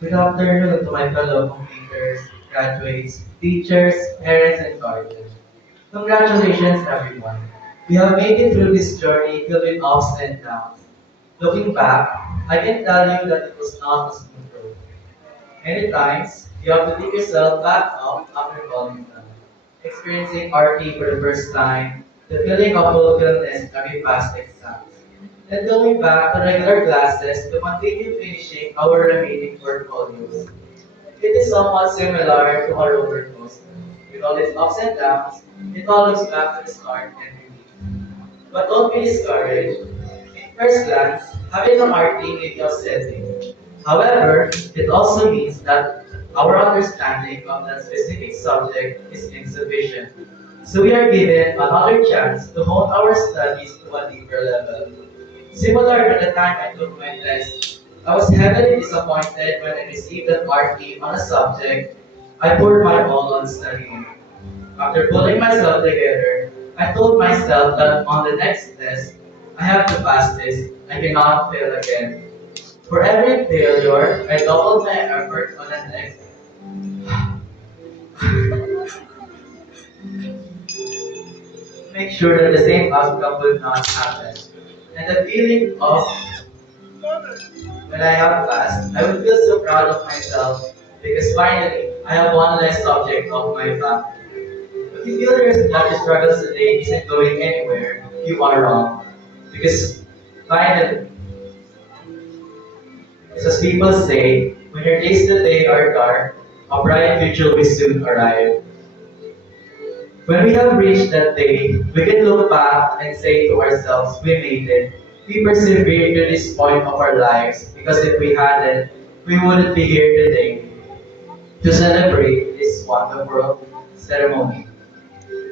Good afternoon to my fellow computers, graduates, teachers, parents, and guardians. Congratulations, everyone. We have made it through this journey filled with ups and downs. Looking back, I can tell you that it was not a smooth road. Many times, you have to pick yourself back up after falling down. Experiencing RT for the first time, the feeling of fulfillment every past exams. Then going back to regular classes to continue finishing our remaining portfolios. It is somewhat similar to a roller coaster. With all its ups and downs, it all looks back to the start and relief. But don't be discouraged. In first glance, having an RT may be upsetting. However, it also means that our understanding of that specific subject is insufficient. So we are given another chance to hone our studies to a deeper level. Similar to the time I took my test, I was heavily disappointed when I received an RT on a subject I poured my all on studying. After pulling myself together, I told myself that on the next test, I have to pass this. I cannot fail again. For every failure, I doubled my effort on the next. Make sure that the same outcome will not happen. And the feeling of when I have passed, I would feel so proud of myself because finally, I have one less subject off my back. If you feel that your struggles today isn't going anywhere, you are wrong. Because finally, as people say, when your days today are dark, a bright future will soon arrive. When we have reached that day, we can look back and say to ourselves, we made it. We persevered to this point of our lives because if we hadn't, we wouldn't be here today to celebrate this wonderful ceremony.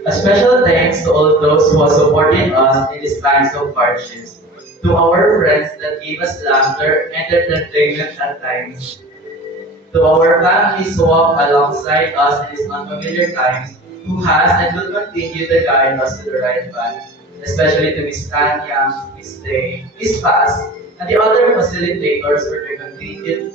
A special thanks to all those who have supported us in these times of hardships, to our friends that gave us laughter and entertainment at times, to our families who walk alongside us in these unfamiliar times, who has and will continue to guide us to the right path, especially to Miss Tanya, Miss Day, Miss Paz, and the other facilitators for their continued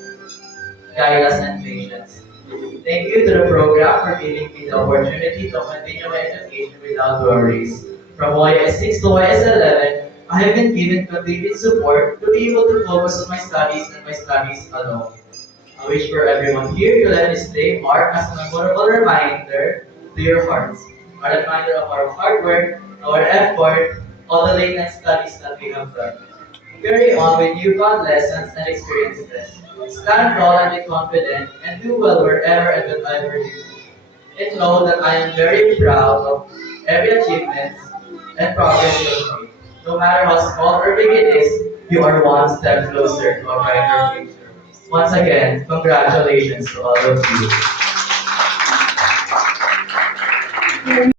guidance and patience. Thank you to the program for giving me the opportunity to continue my education without worries. From YS6 to YS11, I have been given continued support to be able to focus on my studies and my studies alone. I wish for everyone here to let this day mark as a memorable reminder to your hearts. A reminder of our hard work, our effort, all the late night studies that we have done. Carry on with newfound lessons and experiences. Stand tall and be confident and do well wherever and whatever you do. And know that I am very proud of every achievement and progress you have made. No matter how small or big it is, you are one step closer to a brighter future. Once again, congratulations to all of you.